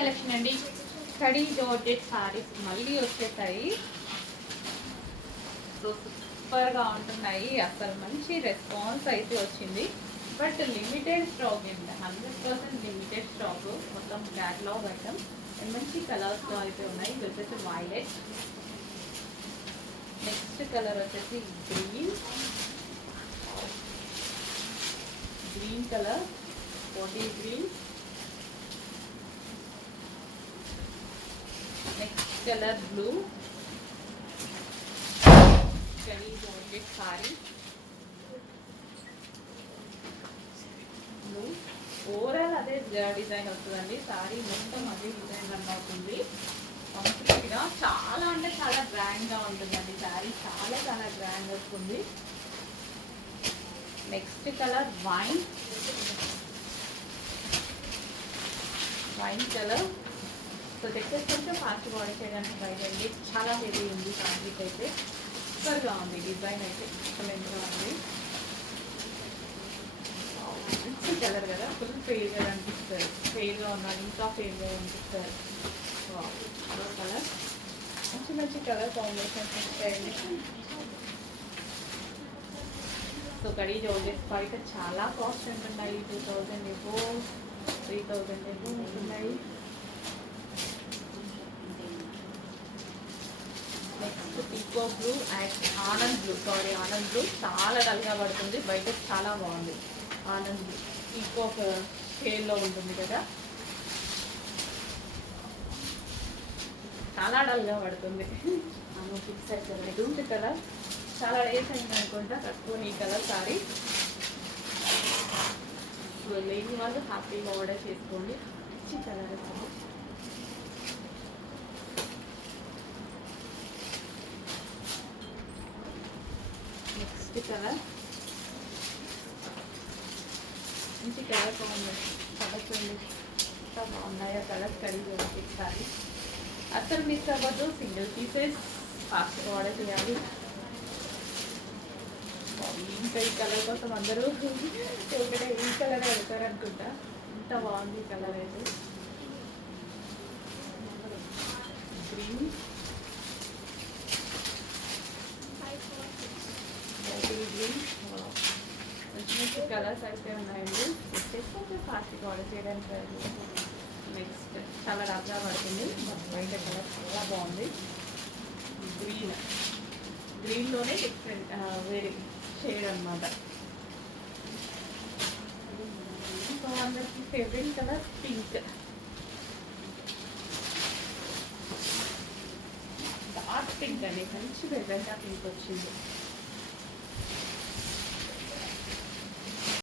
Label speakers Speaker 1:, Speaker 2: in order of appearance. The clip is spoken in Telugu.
Speaker 1: కలెక్షన్ అండి. స్టడీ జార్జెట్ సారీస్ మళ్ళీ వచ్చేసాయి. సో సూపర్గా ఉంటున్నాయి. అసలు మంచి రెస్పాన్స్ అయితే వచ్చింది. బట్ లిమిటెడ్ స్టాక్ అండి హండ్రెడ్ పర్సెంట్ లిమిటెడ్ స్టాక్ మొత్తం క్యాట్లాగ్ ఐటమ్ మంచి కలర్స్లో అయితే ఉన్నాయి. ఇది వచ్చేసి వైలెట్ నెక్స్ట్ కలర్ వచ్చేసి green green colour forty green colour blue. Study georgette sari. Blue. Overall అదే డిజైన్ వస్తుందండి. సారీ మొత్తం అదే డిజైన్ రన్ అవుతుంది. కంప్లీట్గా చాలా అంటే చాలా గ్రాండ్గా ఉంటుందండి సారీ చాలా చాలా గ్రాండ్ వస్తుంది. Next colour wine wine colour so దగ్గర కొంచెం ఫాస్ట్ బాడీ చేయడానికి బయట అండి చాలా హెవీ ఉంది ఫ్యాబ్రిక్ అయితే సూపర్గా ఉంది డిజైన్ అయితే ఎక్సలెంట్గా ఉంది మంచి కలర్ కదా ఫుల్ ఫెయిల్గా అనిపిస్తుంది ఫెయిల్గా ఉన్నాడు ఇంకా ఫెయిల్గా అనిపిస్తుంది కలర్ మంచి మంచి కలర్ కాంబినేషన్స్ వస్తాయండి సో కడీ జోజెస్ బయట చాలా కాస్ట్ ఉంటున్నాయి two thousand above three thousand above ఉంటున్నాయి blue and Anand blue sari Anand blue చాలా డల్గా పడుతుంది బయట చాలా బాగుంది. ఆనంద్ బ్లూ పీకో స్కేల్లో ఉంటుంది కదా. చాలా డల్గా పడుతుంది. ఫిక్స్ అవుతుంది డూట్ కలర్ చాలా డేస్ అయింది అనుకుంటా తక్కువ నీ కలర్ సారీ లేని వాళ్ళు హ్యాపీగా ఆర్డర్ చేసుకోండి. మంచి కలర్ అసలు నెక్స్ట్ కలర్ మంచి కలర్ బాగుంది. కలర్ చూడండి. ఎంత బాగున్నాయో కలర్ కడిగి ఒకసారి అసలు మిస్ అవ్వద్దు. Single pieces. ఫాస్ట్గా ఆర్డర్ చేయాలి. ఇంకా ఈ కలర్ కోసం అందరూ? ఒకటే ఈ కలర్ పెడతారు అనుకుంటా ఇంత బాగుంది ఈ కలర్ అయితే గ్రీన్ గ్రీన్ మంచి మంచి కలర్స్ అయితే ఉన్నాయండి. వచ్చేసి కొంచెం ఫాస్ట్గా ఆర్డర్ చేయడానికి నెక్స్ట్ చాలా రఫ్గా పడుతుంది. బయట కలర్ చాలా బాగుంది. గ్రీన్ గ్రీన్లోనే డిఫరెంట్ వేరే షేడ్ అనమాట సో అందరికి favourite colour pink dark pink అండి. మంచి బెజెంటా పింక్ వచ్చింది.